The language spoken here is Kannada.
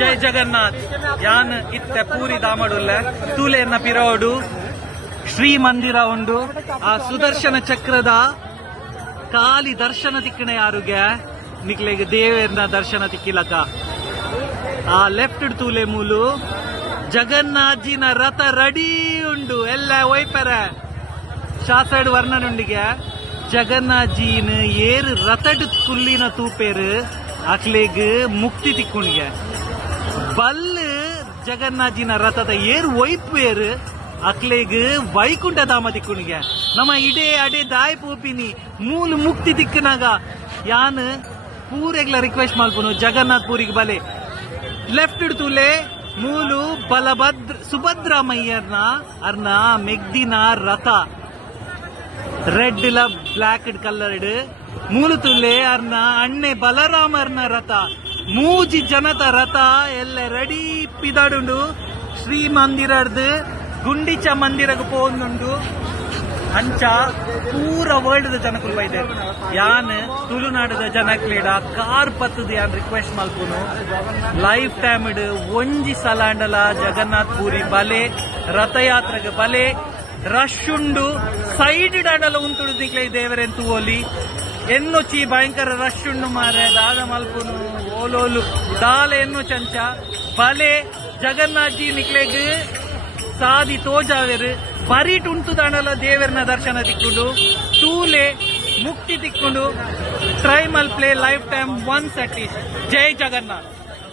ಜೈ ಜಗನ್ನಾಥ್ ಯಾನ್ ಇತ್ತೆ ಪೂರಿ ದಾಮಡುಲ್ಲ ತೂಲೆಯನ್ನ ಪಿರೋಡು ಶ್ರೀ ಮಂದಿರ ಉಂಡು ಆ ಸುದರ್ಶನ ಚಕ್ರದ ಕಾಲಿ ದರ್ಶನ ತಿಕ್ಕಣ ಯಾರುಗೆ ನಿಕ್ಲೆಗ್ ದೇವರನ ದರ್ಶನ ತಿಕ್ಕಿಲಕ ಆ ಲೆಫ್ಟ್ ತೂಲೆ ಮೂಲು ಜಗನ್ನಾಥ್ಜಿನ ರಥ ರೆಡಿ ಉಂಡು ಎಲ್ಲ ಒಯ್ಪರ ಶಾಸಡ್ ವರ್ಣನುಂಡಿಗೆ ಜಗನ್ನಾಥ್ಜಿನ ಏರು ರಥಡ್ ಕುಲ್ಲಿನ ತೂಪೇರು ಅಕ್ಲೆಗ್ ಮುಕ್ತಿ ತಿಕ್ಕುಂಡಿಗೆ ಬಲ್ ಜಗನ್ನಾಥ್ಜಿನ ರಥದ ಏರು ಒಯ್ಪೇರು ಅಕ್ಲೆಗ್ ವೈಕುಂಠ ಧಾಮ ತಿಕ್ಕುಣಿಗೆ ನಮ್ಮ ಇಡೇ ಅಡೆ ದಾಯ್ ಪೋಪಿನಿ ಮೂಲ ಮುಕ್ತಿ ತಿಕ್ಕನಾಗ ಯಾನ್ ಪೂರೆಗ್ಲ ರಿಕ್ವೆಸ್ಟ್ ಮಾಡ್ಕೊನು ಜಗನ್ನಾಥ್ ಪೂರಿಗೆ ಬಲೆ ಲೆಫ್ಟ್ ತೂಲೆ ಮೂಲು ಸುಭದ್ರಾಮಯ್ಯರ್ನ ಅರ್ನ ಮೆಗ್ದಿನ ರಥ ರೆಡ್ ಲ ಬ್ಲಾಕ್ ಕಲರ್ಡ್ ಮೂಲು ತುಲೆ ಅರ್ನ ಅಣ್ಣೆ ಬಲರಾಮರ್ನ ರಥ ಮೂಜಿ ಜನತ ರಥ ಎಲ್ಲ ರೆಡಿ ಪಿದಾಡುಂಡು ಶ್ರೀ ಮಂದಿರಡ್ ಗುಂಡಿಚ ಮಂದಿರಗ್ ಪೋಂದುಂಡು ಅಂಚ ಪೂರ ವರ್ಲ್ಡ್ ಜನಕುಲು ಬೈದೆ ಯಾನ್ ತುಳುನಾಡದ ಜನಕ್ಲೇಡ ಕಾರ್ ಪತ್ತದ ಯಾನ್ ರಿಕ್ವೆಸ್ಟ್ ಮಲ್ಪುನು ಲೈಫ್ ಟೈಮ್ ಒಂಜಿ ಸಲಾಂಡಲ ಜಗನ್ನಾಥ್ ಪೂರಿ ಬಲೆ ರಥಯಾತ್ರೆಗೆ ಬಲೆ ರಶ್ ಉಂಡು ಸೈಡ್ ಡಾಡಲ ಉಂಟುಡು ದಿಕ್ಲೆ ದೇವರೆಂತು ಓಲಿ ಎನ್ನೊಚ್ಚಿ ಭಯಂಕರ ರಶ್ ಉಂಡು ಮಾರೆ ದಾದ ಮಲ್ಪುನು ಓಲೋಲು ದಾಲ ಎನ್ನು ಚಂಚ ಬಲೆ ಜಗನ್ನಾಥ್ಜಿ ನಿಕ್ಲೆಗ್ ಸಾದಿ ತೋಜಾವೆರು ಬರೀಟ್ ಉಂಟು ದಾಂಡಲ ದೇವರನ ದರ್ಶನ ತಿಕ್ಕೊಂಡು ತೂಲೆ ಮುಕ್ತಿ ತಿಕ್ಕೊಂಡು ಟ್ರೈ ಮಲ್ play lifetime once at least ಜೈ ಜಗನ್ನಾಥ್.